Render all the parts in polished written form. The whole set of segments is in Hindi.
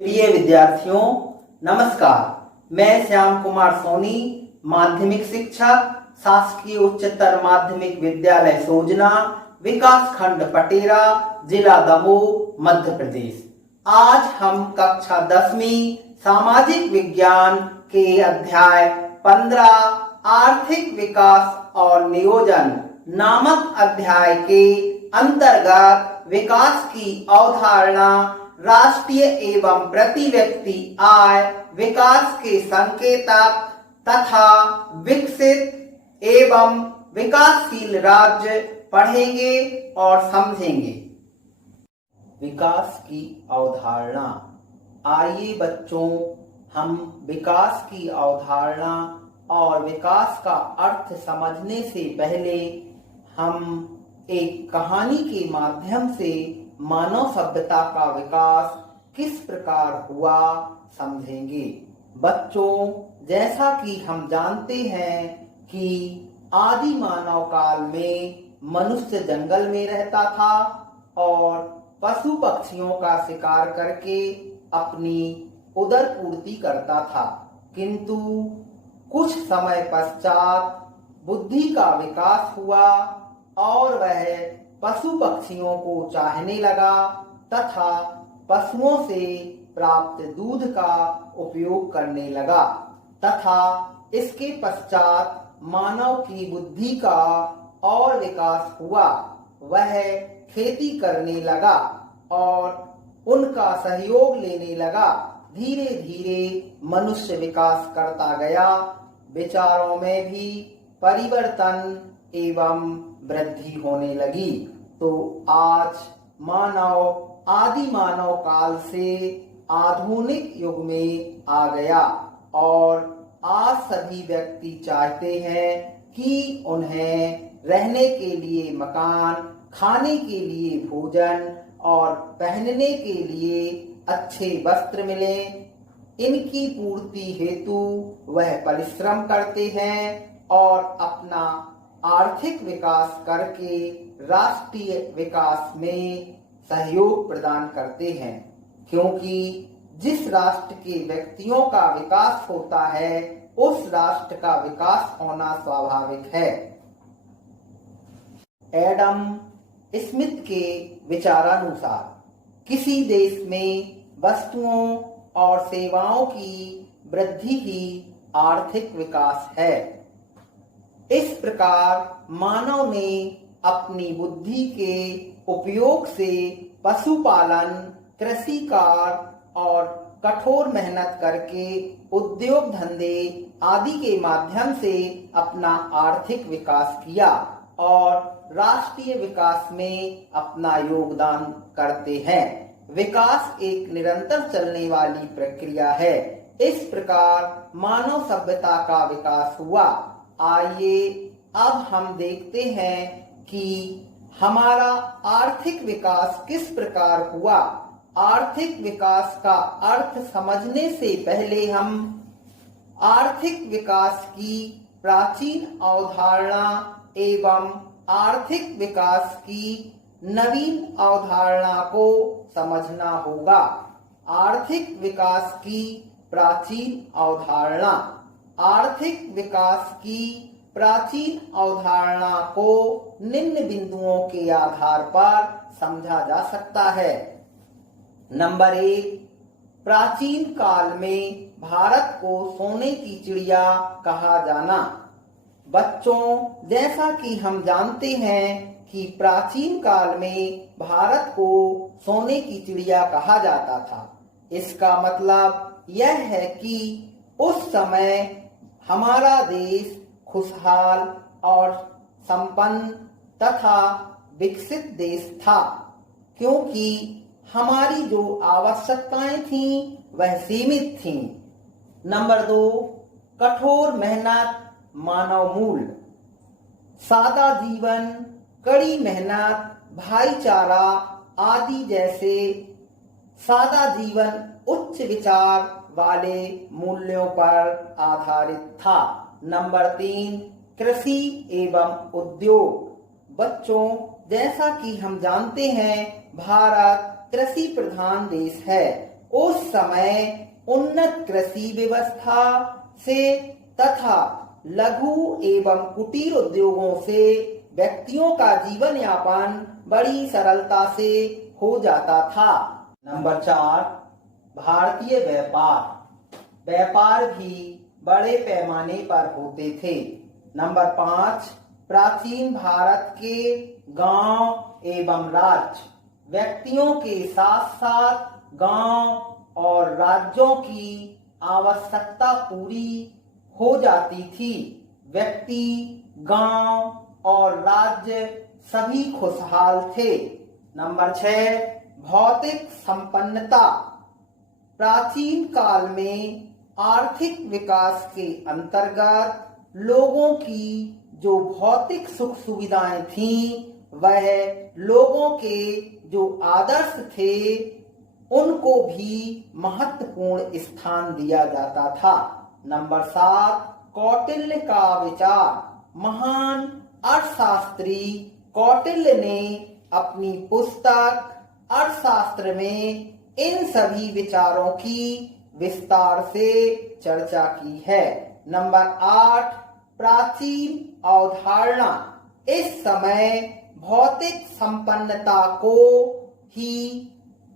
प्रिय विद्यार्थियों, नमस्कार। मैं श्याम कुमार सोनी, माध्यमिक शिक्षक, शासकीय उच्चतर माध्यमिक विद्यालय सोजना, विकास खंड पटेरा, जिला दमोह, मध्य प्रदेश। आज हम कक्षा 10वीं सामाजिक विज्ञान के अध्याय 15 आर्थिक विकास और नियोजन नामक अध्याय के अंतर्गत विकास की अवधारणा, राष्ट्रीय एवं प्रति व्यक्ति आय, विकास के संकेतक तथा विकसित एवं विकासशील राज्य पढ़ेंगे और समझेंगे। विकास की अवधारणा। आइए बच्चों, हम विकास की अवधारणा और विकास का अर्थ समझने से पहले हम एक कहानी के माध्यम से मानव सभ्यता का विकास किस प्रकार हुआ समझेंगे। बच्चों, जैसा कि हम जानते हैं कि आदि मानव काल में मनुष्य जंगल में रहता था और पशु पक्षियों का शिकार करके अपनी उदर पूर्ति करता था, किंतु कुछ समय पश्चात बुद्धि का विकास हुआ और वह पशु पक्षियों को चाहने लगा तथा पशुओं से प्राप्त दूध का उपयोग करने लगा तथा इसके पश्चात मानव की बुद्धि का और विकास हुआ। वह खेती करने लगा और उनका सहयोग लेने लगा। धीरे धीरे मनुष्य विकास करता गया, विचारों में भी परिवर्तन एवं वृद्धि होने लगी। तो आज मानव आदि मानव काल से आधुनिक युग में आ गया और आज सभी व्यक्ति चाहते हैं कि उन्हें रहने के लिए मकान, खाने के लिए भोजन और पहनने के लिए अच्छे वस्त्र मिलें। इनकी पूर्ति हेतु वह परिश्रम करते हैं और अपना आर्थिक विकास करके राष्ट्रीय विकास में सहयोग प्रदान करते हैं, क्योंकि जिस राष्ट्र के व्यक्तियों का विकास होता है उस राष्ट्र का विकास होना स्वाभाविक है। एडम स्मिथ के विचारानुसार किसी देश में वस्तुओं और सेवाओं की वृद्धि ही आर्थिक विकास है। इस प्रकार मानव ने अपनी बुद्धि के उपयोग से पशुपालन, कृषि कार्य और कठोर मेहनत करके उद्योग धंधे आदि के माध्यम से अपना आर्थिक विकास किया और राष्ट्रीय विकास में अपना योगदान करते हैं। विकास एक निरंतर चलने वाली प्रक्रिया है। इस प्रकार मानव सभ्यता का विकास हुआ। आइए अब हम देखते हैं कि हमारा आर्थिक विकास किस प्रकार हुआ। आर्थिक विकास का अर्थ समझने से पहले हम आर्थिक विकास की प्राचीन अवधारणा एवं आर्थिक विकास की नवीन अवधारणा को समझना होगा। आर्थिक विकास की प्राचीन अवधारणा। आर्थिक विकास की प्राचीन अवधारणा को निम्न बिंदुओं के आधार पर समझा जा सकता है। नंबर 1, प्राचीन काल में भारत को सोने की चिड़िया कहा जाना। बच्चों, जैसा कि हम जानते हैं कि प्राचीन काल में भारत को सोने की चिड़िया कहा जाता था। इसका मतलब यह है कि उस समय हमारा देश खुशहाल और संपन्न तथा विकसित देश था, क्योंकि हमारी जो आवश्यकताएं थीं वह सीमित थीं। नंबर 2, कठोर मेहनत, मानव मूल। सादा जीवन, कड़ी मेहनत, भाईचारा आदि जैसे सादा जीवन उच्च विचार वाले मूल्यों पर आधारित था। नंबर 3, कृषि एवं उद्योग। बच्चों, जैसा कि हम जानते हैं भारत कृषि प्रधान देश है उस समय उन्नत कृषि व्यवस्था से तथा लघु एवं कुटीर उद्योगों से व्यक्तियों का जीवन यापन बड़ी सरलता से हो जाता था। नंबर 4, भारतीय व्यापार भी बड़े पैमाने पर होते थे। नंबर 5, प्राचीन भारत के गांव एवं राज्य व्यक्तियों के साथ साथ गांव और राज्यों की आवश्यकता पूरी हो जाती थी। व्यक्ति, गांव और राज्य सभी खुशहाल थे। नंबर 6, भौतिक संपन्नता। प्राचीन काल में आर्थिक विकास के अंतर्गत लोगों की जो भौतिक सुख सुविधाएं थीं, वह लोगों के जो आदर्श थे उनको भी महत्वपूर्ण स्थान दिया जाता था। नंबर 7, कौटिल्य का विचार। महान अर्थशास्त्री कौटिल्य ने अपनी पुस्तक अर्थशास्त्र में इन सभी विचारों की विस्तार से चर्चा की है। नंबर 8, प्राचीन अवधारणा। इस समय भौतिक संपन्नता को ही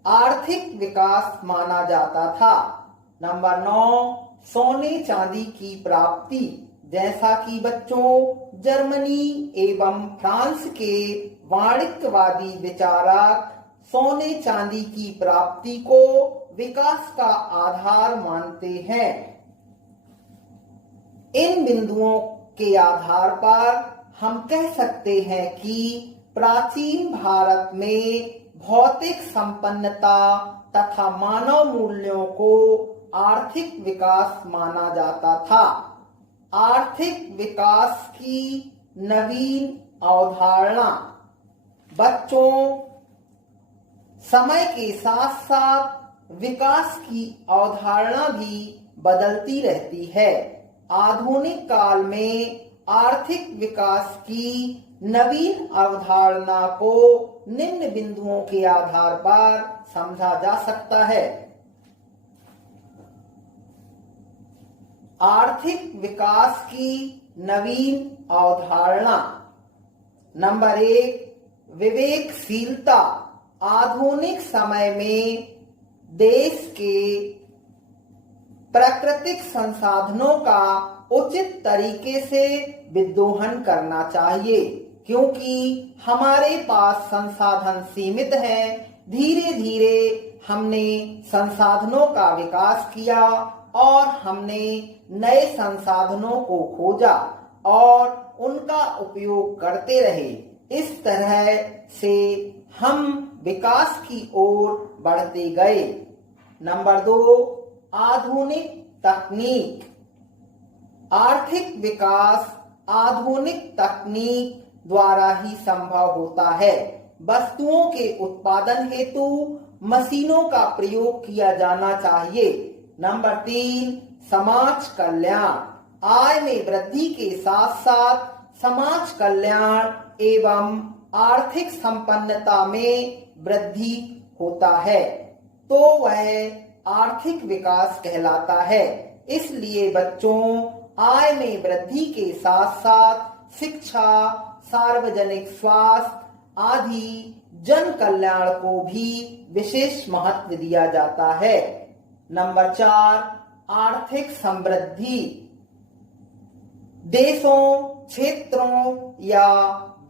आर्थिक विकास माना जाता था। नंबर 9, सोने चांदी की प्राप्ति। जैसा कि बच्चों, जर्मनी एवं फ्रांस के वाणिज्यवादी विचारक सोने चांदी की प्राप्ति को विकास का आधार मानते हैं। इन बिंदुओं के आधार पर हम कह सकते हैं कि प्राचीन भारत में भौतिक संपन्नता तथा मानव मूल्यों को आर्थिक विकास माना जाता था। आर्थिक विकास की नवीन अवधारणा। बच्चों, समय के साथ साथ विकास की अवधारणा भी बदलती रहती है। आधुनिक काल में आर्थिक विकास की नवीन अवधारणा को निम्न बिंदुओं के आधार पर समझा जा सकता है। आर्थिक विकास की नवीन अवधारणा। नंबर 1, विवेकशीलता। आधुनिक समय में देश के प्राकृतिक संसाधनों का उचित तरीके से विदोहन करना चाहिए, क्योंकि हमारे पास संसाधन सीमित हैं। धीरे धीरे हमने संसाधनों का विकास किया और हमने नए संसाधनों को खोजा और उनका उपयोग करते रहे। इस तरह से हम विकास की ओर बढ़ते गए। नंबर 2, आधुनिक तकनीक। आर्थिक विकास आधुनिक तकनीक द्वारा ही संभव होता है। वस्तुओं के उत्पादन हेतु मशीनों का प्रयोग किया जाना चाहिए। नंबर 3, समाज कल्याण। आय में वृद्धि के साथ साथ समाज कल्याण एवं आर्थिक संपन्नता में वृद्धि होता है तो वह आर्थिक विकास कहलाता है। इसलिए बच्चों, आय में वृद्धि के साथ साथ शिक्षा, सार्वजनिक स्वास्थ्य आदि जन कल्याण को भी विशेष महत्व दिया जाता है। नंबर 4, आर्थिक समृद्धि। देशों, क्षेत्रों या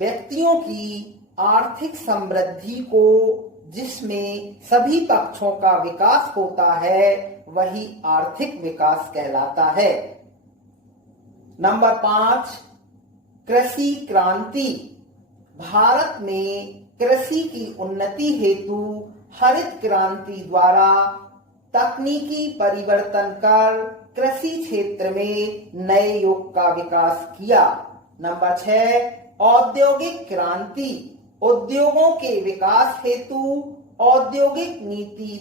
व्यक्तियों की आर्थिक समृद्धि को जिसमें सभी पक्षों का विकास होता है वही आर्थिक विकास कहलाता है। नंबर 5, कृषि क्रांति। भारत में कृषि की उन्नति हेतु हरित क्रांति द्वारा तकनीकी परिवर्तन कर कृषि क्षेत्र में नए युग का विकास किया। नंबर 6, औद्योगिक क्रांति। उद्योगों के विकास हेतु औद्योगिक नीति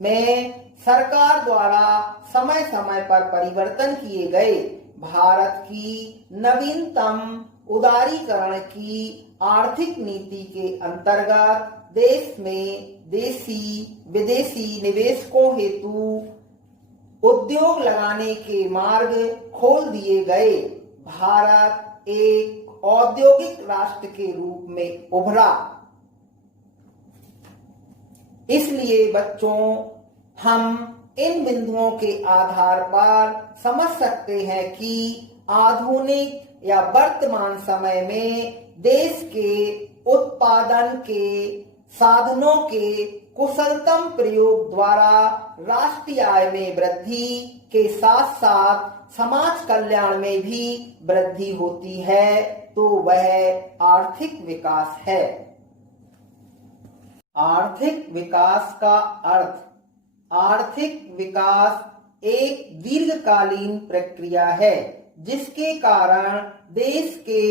में सरकार द्वारा समय समय पर परिवर्तन किए गए। भारत की नवीनतम उदारीकरण की आर्थिक नीति के अंतर्गत देश में देशी विदेशी निवेशकों हेतु उद्योग लगाने के मार्ग खोल दिए गए। भारत एक औद्योगिक राष्ट्र के रूप में उभरा। इसलिए बच्चों, हम इन बिंदुओं के आधार पर समझ सकते हैं कि आधुनिक या वर्तमान समय में देश के उत्पादन के साधनों के कुशलतम प्रयोग द्वारा राष्ट्रीय आय में वृद्धि के साथ साथ समाज कल्याण में भी वृद्धि होती है, तो वह आर्थिक विकास है। आर्थिक विकास का अर्थ, आर्थिक विकास एक दीर्घकालीन प्रक्रिया है जिसके कारण देश के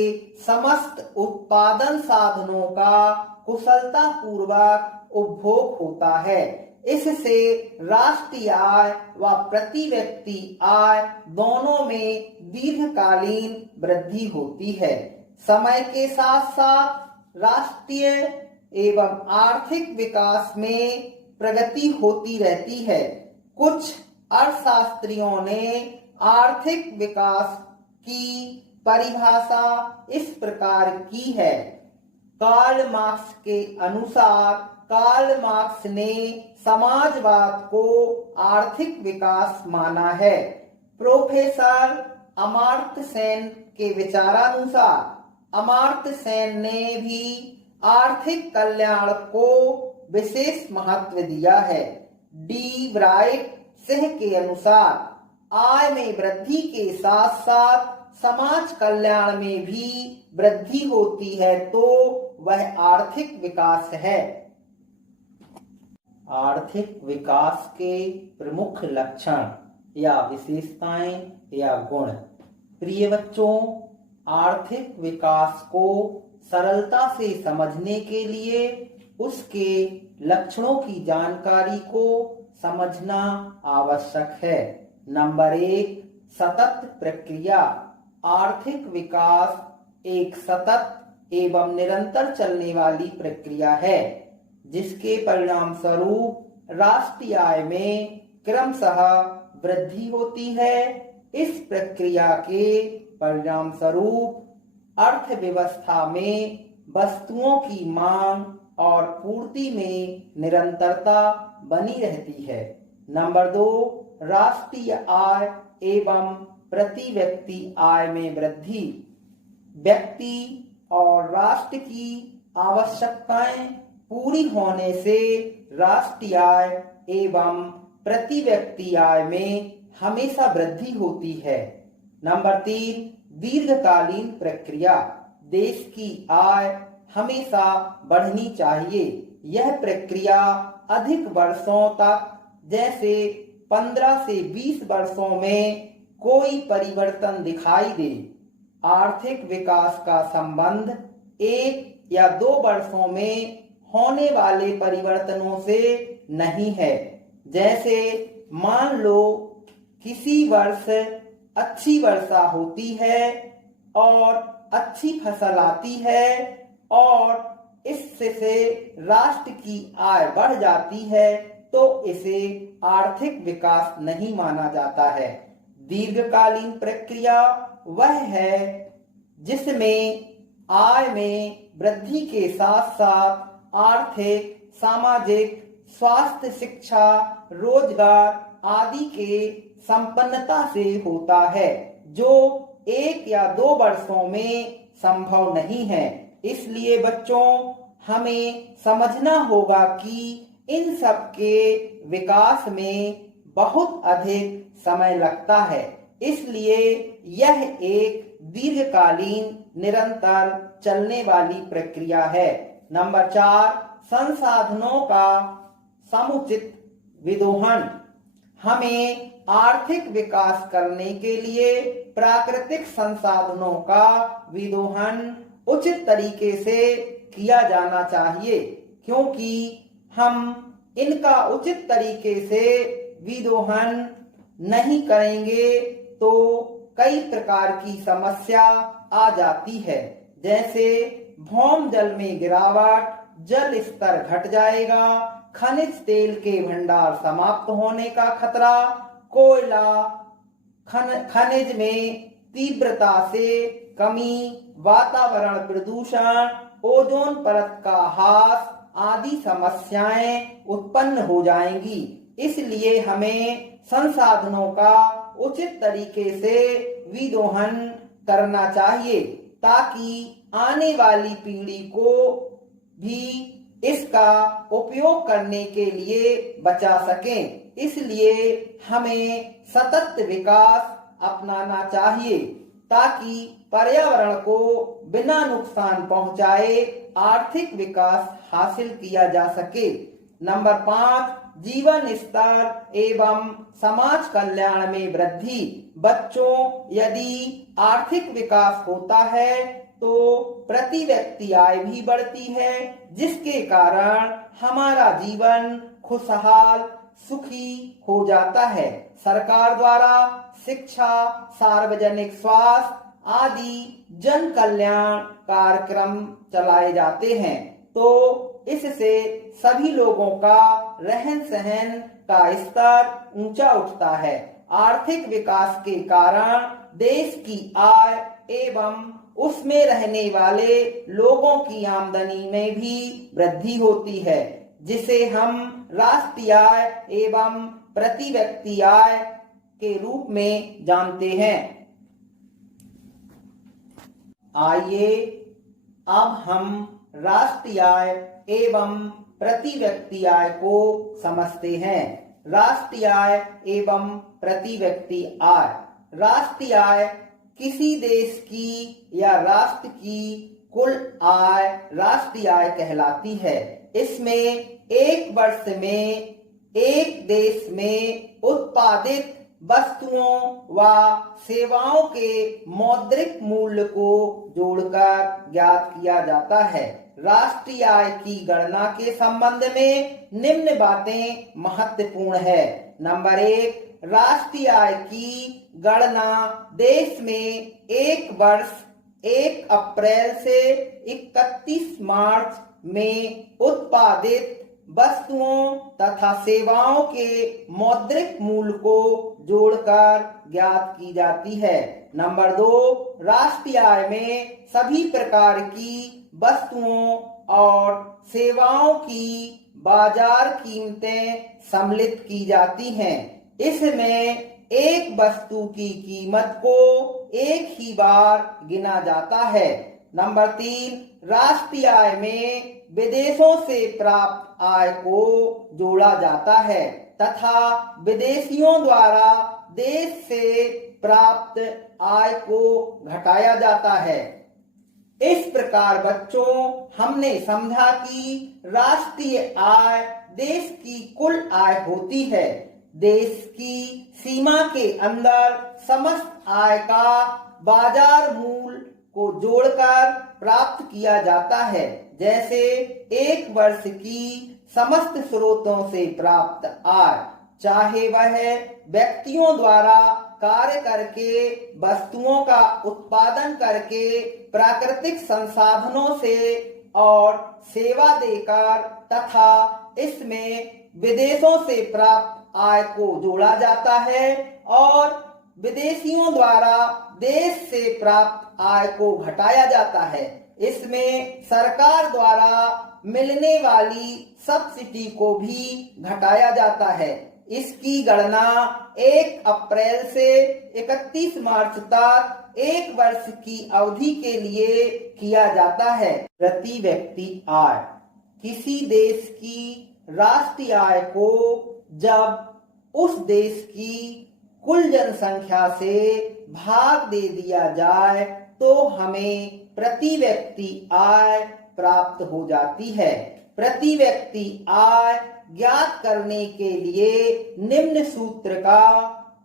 समस्त उत्पादन साधनों का कुशलता पूर्वक उपभोग होता है। इससे राष्ट्रीय आय व प्रति व्यक्ति आय दोनों में दीर्घकालीन वृद्धि होती है। समय के साथ साथ राष्ट्रीय एवं आर्थिक विकास में प्रगति होती रहती है। कुछ अर्थशास्त्रियों ने आर्थिक विकास की परिभाषा इस प्रकार की है। कार्ल मार्क्स के अनुसार कार्ल मार्क्स ने समाजवाद को आर्थिक विकास माना है। प्रोफेसर अमर्त्य सेन के विचारानुसार अमर्त्य सेन ने भी आर्थिक कल्याण को विशेष महत्व दिया है। डी ब्राइट सिंह के अनुसार आय में वृद्धि के साथ साथ समाज कल्याण में भी वृद्धि होती है, तो वह आर्थिक विकास है। आर्थिक विकास के प्रमुख लक्षण या विशेषताएं या गुण। प्रिय बच्चों, आर्थिक विकास को सरलता से समझने के लिए उसके लक्षणों की जानकारी को समझना आवश्यक है। नंबर 1, सतत प्रक्रिया। आर्थिक विकास एक सतत एवं निरंतर चलने वाली प्रक्रिया है जिसके परिणाम स्वरूप राष्ट्रीय आय में क्रमशः वृद्धि होती है। इस प्रक्रिया के परिणाम स्वरूप अर्थव्यवस्था में वस्तुओं की मांग और पूर्ति में निरंतरता बनी रहती है। नंबर 2, राष्ट्रीय आय एवं प्रति व्यक्ति आय में वृद्धि। व्यक्ति और राष्ट्र की आवश्यकताएं पूरी होने से राष्ट्रीय आय एवं प्रति व्यक्ति आय में हमेशा वृद्धि होती है। नंबर 3, दीर्घकालीन प्रक्रिया। देश की आय हमेशा बढ़नी चाहिए। यह प्रक्रिया अधिक वर्षों तक, जैसे 15 से 20 वर्षों में कोई परिवर्तन दिखाई दे। आर्थिक विकास का संबंध 1 या 2 वर्षों में होने वाले परिवर्तनों से नहीं है। जैसे मान लो किसी वर्ष अच्छी वर्षा होती है और अच्छी फसल आती है और इससे राष्ट्र की आय बढ़ जाती है, तो इसे आर्थिक विकास नहीं माना जाता है। दीर्घकालीन प्रक्रिया वह है जिसमें आय में वृद्धि के साथ साथ आर्थिक, सामाजिक, स्वास्थ्य, शिक्षा, रोजगार आदि के संपन्नता से होता है, जो 1 या 2 वर्षों में संभव नहीं है। इसलिए बच्चों, हमें समझना होगा कि इन सब के विकास में बहुत अधिक समय लगता है। इसलिए यह एक दीर्घकालीन निरंतर चलने वाली प्रक्रिया है। नंबर 4, संसाधनों का समुचित विदोहन। हमें आर्थिक विकास करने के लिए प्राकृतिक संसाधनों का विदोहन उचित तरीके से किया जाना चाहिए, क्योंकि हम इनका उचित तरीके से विदोहन नहीं करेंगे तो कई प्रकार की समस्या आ जाती है, जैसे भौम जल में गिरावट, जल स्तर घट जाएगा, खनिज तेल के भंडार समाप्त होने का खतरा, कोयला खनिज में तीव्रता से कमी, वातावरण प्रदूषण, ओजोन परत का ह्रास आदि समस्याएं उत्पन्न हो जाएंगी। इसलिए हमें संसाधनों का उचित तरीके से विदोहन करना चाहिए ताकि आने वाली पीढ़ी को भी इसका उपयोग करने के लिए बचा सकें। इसलिए हमें सतत विकास अपनाना चाहिए ताकि पर्यावरण को बिना नुकसान पहुंचाए आर्थिक विकास हासिल किया जा सके। नंबर 5, जीवन स्तर एवं समाज कल्याण में वृद्धि। बच्चों, यदि आर्थिक विकास होता है तो प्रति व्यक्ति आय भी बढ़ती है, जिसके कारण हमारा जीवन खुशहाल सुखी हो जाता है। सरकार द्वारा शिक्षा, सार्वजनिक स्वास्थ्य आदि जन कल्याण कार्यक्रम चलाए जाते हैं, तो इससे सभी लोगों का रहन सहन का स्तर ऊंचा उठता है। आर्थिक विकास के कारण देश की आय एवं उसमें रहने वाले लोगों की आमदनी में भी वृद्धि होती है, जिसे हम राष्ट्रीय आय एवं प्रति व्यक्ति आय के रूप में जानते हैं। आइए अब हम राष्ट्रीय आय एवं प्रति व्यक्ति आय को समझते हैं। राष्ट्रीय आय एवं प्रति व्यक्ति आय। राष्ट्रीय आय किसी देश की या राष्ट्र की कुल आय राष्ट्रीय आय कहलाती है। इसमें एक वर्ष में एक देश में उत्पादित वस्तुओं व सेवाओं के मौद्रिक मूल्य को जोड़कर ज्ञात किया जाता है। राष्ट्रीय आय की गणना के संबंध में निम्न बातें महत्वपूर्ण है। नंबर 1, राष्ट्रीय आय की गणना देश में एक वर्ष 1 अप्रैल से 31 मार्च में उत्पादित वस्तुओं तथा सेवाओं के मौद्रिक मूल्य को जोड़कर ज्ञात की जाती है। नंबर 2, राष्ट्रीय आय में सभी प्रकार की वस्तुओं और सेवाओं की बाजार कीमतें सम्मिलित की जाती हैं। इसमें एक वस्तु की कीमत को एक ही बार गिना जाता है। नंबर 3, राष्ट्रीय आय में विदेशों से प्राप्त आय को जोड़ा जाता है तथा विदेशियों द्वारा देश से प्राप्त आय को घटाया जाता है। इस प्रकार बच्चों, हमने समझा कि राष्ट्रीय आय देश की कुल आय होती है। देश की सीमा के अंदर समस्त आय का बाजार मूल्य को जोड़कर प्राप्त किया जाता है। जैसे एक वर्ष की समस्त स्रोतों से प्राप्त आय, चाहे वह व्यक्तियों द्वारा कार्य करके वस्तुओं का उत्पादन करके प्राकृतिक संसाधनों से और सेवा देकर तथा इसमें विदेशों से प्राप्त आय को जोड़ा जाता है और विदेशियों द्वारा देश से प्राप्त आय को घटाया जाता है। इसमें सरकार द्वारा मिलने वाली सब्सिडी को भी घटाया जाता है। इसकी गणना 1 अप्रैल से 31 मार्च तक एक वर्ष की अवधि के लिए किया जाता है। प्रति व्यक्ति आय। किसी देश की राष्ट्रीय आय को जब उस देश की कुल जनसंख्या से भाग दे दिया जाए तो हमें प्रति व्यक्ति आय प्राप्त हो जाती है। प्रति व्यक्ति आय ज्ञात करने के लिए निम्न सूत्र का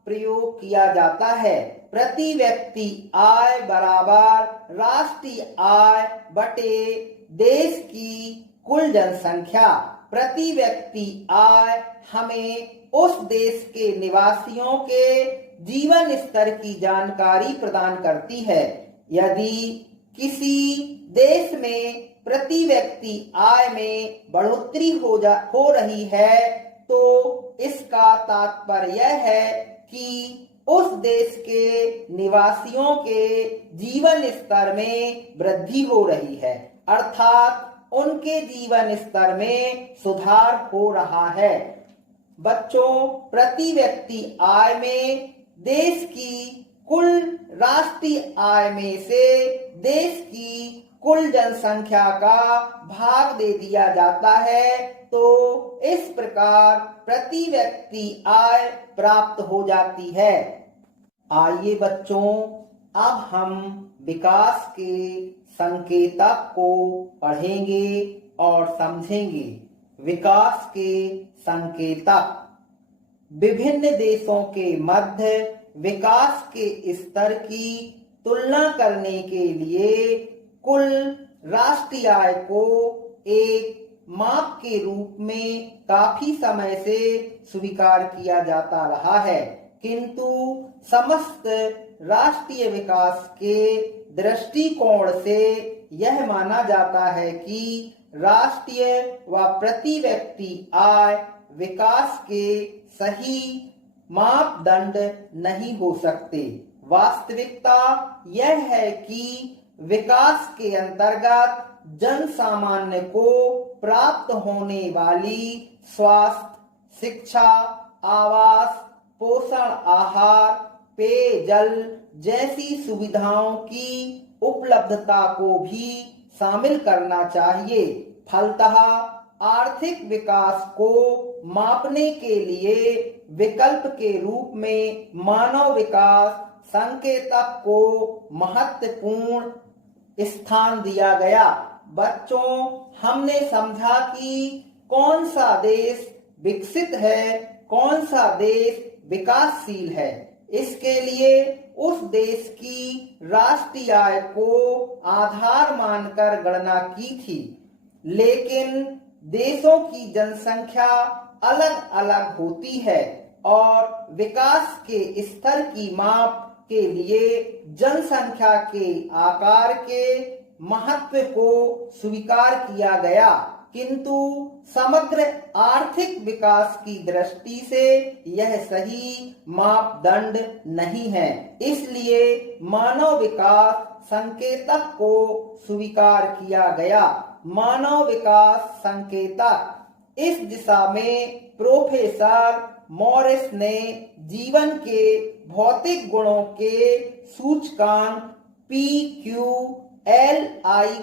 प्रयोग किया जाता है। प्रति व्यक्ति आय बराबर राष्ट्रीय आय बटे देश की कुल जनसंख्या। प्रति व्यक्ति आय हमें उस देश के निवासियों के जीवन स्तर की जानकारी प्रदान करती है। यदि किसी देश में प्रति व्यक्ति आय में बढ़ोतरी हो रही है, तो इसका तात्पर्य यह है कि उस देश के निवासियों के जीवन स्तर में वृद्धि हो रही है, अर्थात उनके जीवन स्तर में सुधार हो रहा है। बच्चों, प्रति व्यक्ति आय में देश की कुल राष्ट्रीय आय में से देश की कुल जनसंख्या का भाग दे दिया जाता है, तो इस प्रकार प्रति व्यक्ति आय प्राप्त हो जाती है। आइए बच्चों, अब हम विकास के संकेतक को पढ़ेंगे और समझेंगे। विकास के संकेतक। विभिन्न देशों के मध्य विकास के स्तर की तुलना करने के लिए कुल राष्ट्रीय आय को एक माप के रूप में काफी समय से स्वीकार किया जाता रहा है, किंतु समस्त राष्ट्रीय विकास के दृष्टिकोण से यह माना जाता है कि राष्ट्रीय व प्रति व्यक्ति आय विकास के सही मापदंड नहीं हो सकते। वास्तविकता यह है कि विकास के अंतर्गत जन सामान्य को प्राप्त होने वाली स्वास्थ्य, शिक्षा, आवास, पोषण आहार, पेयजल जैसी सुविधाओं की उपलब्धता को भी शामिल करना चाहिए। फलतः आर्थिक विकास को मापने के लिए विकल्प के रूप में मानव विकास संकेतक को महत्वपूर्ण स्थान दिया गया। बच्चों, हमने समझा कि कौन सा देश विकसित है, कौन सा देश विकासशील है। इसके लिए उस देश की राष्ट्रीय आय को आधार मानकर गणना की थी, लेकिन देशों की जनसंख्या अलग अलग होती है और विकास के स्तर की माप के लिए जनसंख्या के आकार के महत्व को स्वीकार किया गया, किंतु समग्र आर्थिक विकास की दृष्टि से यह सही मापदंड नहीं है। इसलिए मानव विकास संकेतक को स्वीकार किया गया। मानव विकास संकेतक। इस दिशा में प्रोफेसर मॉरिस ने जीवन के भौतिक गुणों के सूचकांक PQLI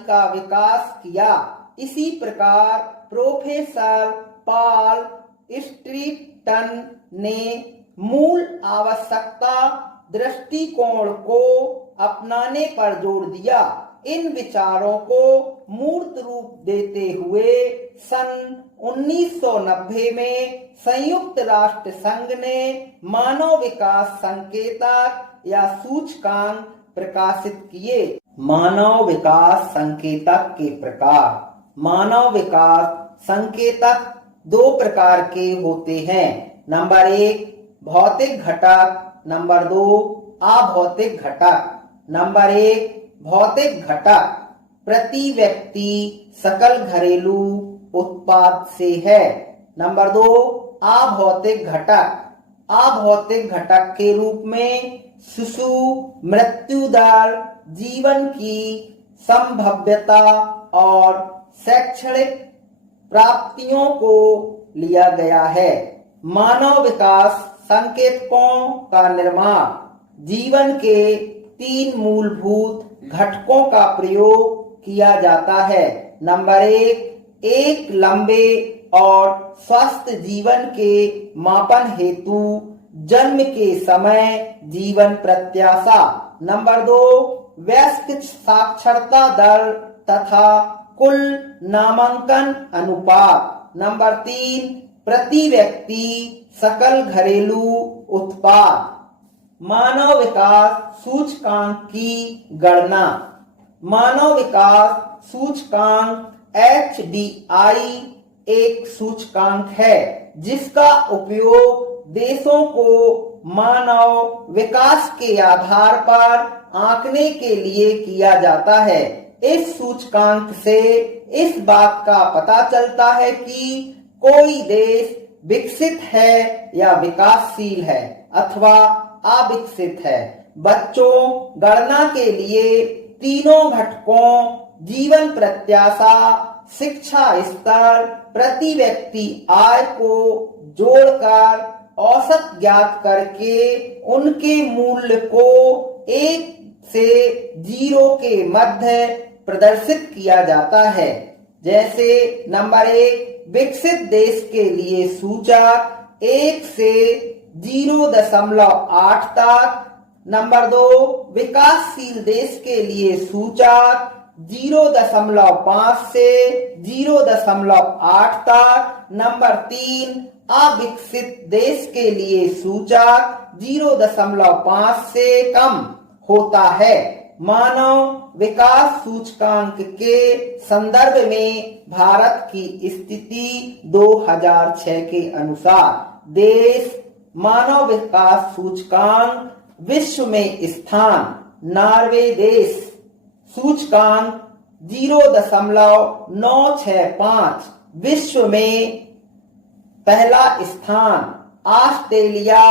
का विकास किया। इसी प्रकार प्रोफेसर पॉल स्ट्रीटन ने मूल आवश्यकता दृष्टिकोण को अपनाने पर जोर दिया। इन विचारों को मूर्त रूप देते हुए सन 1990 में संयुक्त राष्ट्र संघ ने मानव विकास संकेतक या सूचकांक प्रकाशित किए। मानव विकास संकेतक के प्रकार। मानव विकास संकेतक दो प्रकार के होते हैं। नंबर 1 भौतिक घटक, नंबर 2 अभौतिक घटक। नंबर 1 भौतिक घटक प्रति व्यक्ति सकल घरेलू उत्पाद से है। नंबर 2 अभौतिक घटक। अभौतिक घटक के रूप में शिशु मृत्यु दर, जीवन की संभाव्यता और शैक्षणिक प्राप्तियों को लिया गया है। मानव विकास संकेतकों का निर्माण जीवन के 3 मूलभूत घटकों का प्रयोग किया जाता है। नंबर 1 एक लंबे और स्वस्थ जीवन के मापन हेतु जन्म के समय जीवन प्रत्याशा। नंबर 2 वयस्क साक्षरता दर तथा कुल नामांकन अनुपात। नंबर 3 प्रति व्यक्ति सकल घरेलू उत्पाद। मानव विकास सूचकांक की गणना। मानव विकास सूचकांक HDI एक सूचकांक है जिसका उपयोग देशों को मानव विकास के आधार पर आंकने के लिए किया जाता है। इस सूचकांक से इस बात का पता चलता है कि कोई देश विकसित है या विकासशील है अथवा अविकसित है। बच्चों, गणना के लिए तीनों घटकों जीवन प्रत्याशा, शिक्षा स्तर, प्रति व्यक्ति आय को जोड़कर औसत ज्ञात करके उनके मूल्य को 1 से 0 के मध्य प्रदर्शित किया जाता है। जैसे नंबर 1, विकसित देश के लिए सूचक 1 से 0.8 तक। नंबर 2, विकासशील देश के लिए सूचक 0.5 से 0.8 तक। नंबर 3, अविकसित देश के लिए सूचक 0.5 से कम होता है। मानव विकास सूचकांक के संदर्भ में भारत की स्थिति 2006 के अनुसार देश मानव विकास सूचकांक विश्व में स्थान, नॉर्वे देश सूचकांक 0.965, विश्व में पहला स्थान। ऑस्ट्रेलिया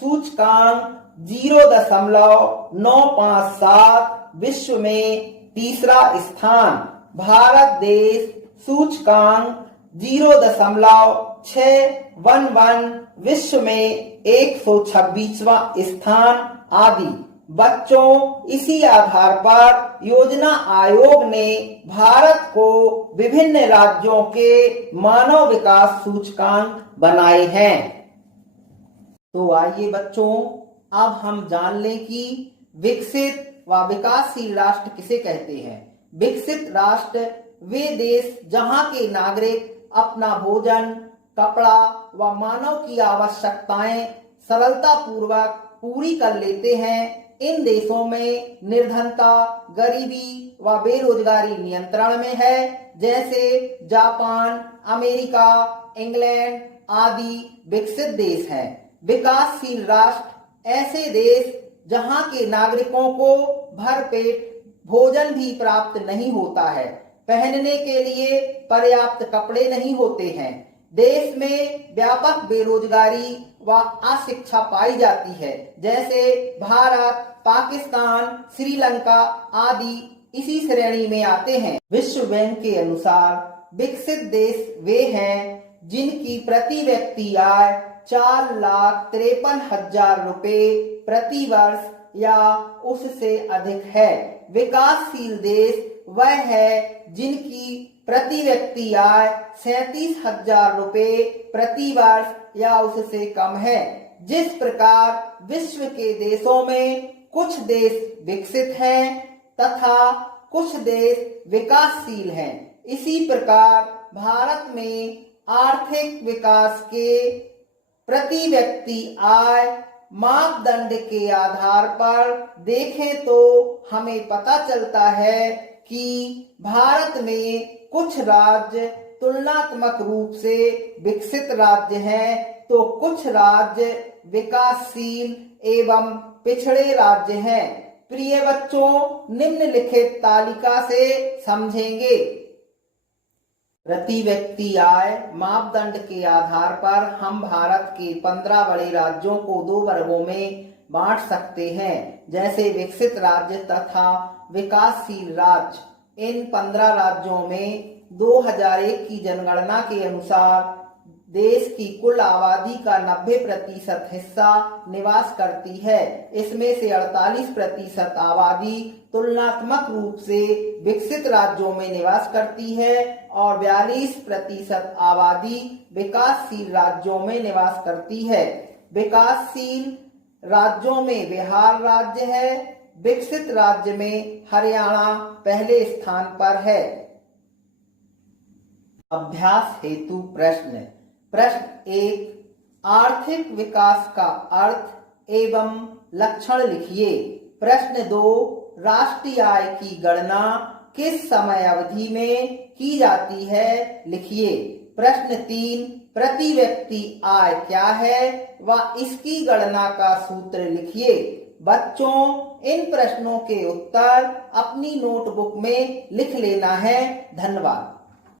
सूचकांक 0.957, विश्व में तीसरा स्थान। भारत देश सूचकांक 0.611, विश्व में 126वां स्थान आदि। बच्चों, इसी आधार पर योजना आयोग ने भारत को विभिन्न राज्यों के मानव विकास सूचकांक बनाए हैं। तो आइए बच्चों, अब हम जान लें कि विकसित व विकासशील राष्ट्र किसे कहते हैं। विकसित राष्ट्र वे देश जहां के नागरिक अपना भोजन, कपड़ा व मानव की आवश्यकताएं सरलता पूर्वक पूरी कर लेते हैं। इन देशों में निर्धनता, गरीबी व बेरोजगारी नियंत्रण में है। जैसे जापान, अमेरिका, इंग्लैंड आदि विकसित देश हैं। विकासशील राष्ट्र ऐसे देश जहां के नागरिकों को भरपेट भोजन भी प्राप्त नहीं होता है, पहनने के लिए पर्याप्त कपड़े नहीं होते हैं, देश में व्यापक बेरोजगारी व अशिक्षा पाई जाती है। जैसे भारत, पाकिस्तान, श्रीलंका आदि इसी श्रेणी में आते हैं। विश्व बैंक के अनुसार विकसित देश वे हैं जिनकी प्रति व्यक्ति आय 4,53,000 रुपए प्रति वर्ष या उससे अधिक है। विकासशील देश वह है जिनकी प्रति व्यक्ति आय 37,000 रुपए प्रति वर्ष या उससे कम है। जिस प्रकार विश्व के देशों में कुछ देश विकसित हैं तथा कुछ देश विकासशील हैं, इसी प्रकार भारत में आर्थिक विकास के प्रति व्यक्ति आय मापदंड के आधार पर देखें तो हमें पता चलता है कि भारत में कुछ राज्य तुलनात्मक रूप से विकसित राज्य हैं तो कुछ राज्य विकासशील एवं पिछड़े राज्य हैं। प्रिय बच्चों, निम्नलिखित तालिका से समझेंगे। प्रति व्यक्ति आय मापदंड के आधार पर हम भारत के 15 बड़े राज्यों को 2 वर्गों में बांट सकते हैं, जैसे विकसित राज्य तथा विकासशील राज्य। इन 15 राज्यों में 2001 की जनगणना के अनुसार देश की कुल आबादी का 90% हिस्सा निवास करती है। इसमें से 48% आबादी तुलनात्मक रूप से विकसित राज्यों में निवास करती है और 42% आबादी विकासशील राज्यों में निवास करती है। विकासशील राज्यों में बिहार राज्य है, विकसित राज्य में हरियाणा पहले स्थान पर है। अभ्यास हेतु प्रश्न। प्रश्न 1, आर्थिक विकास का अर्थ एवं लक्षण लिखिए। प्रश्न 2, राष्ट्रीय आय की गणना किस समय अवधि में की जाती है, लिखिए। प्रश्न 3, प्रति व्यक्ति आय क्या है व इसकी गणना का सूत्र लिखिए। बच्चों इन प्रश्नों के उत्तर अपनी नोटबुक में लिख लेना है। धन्यवाद।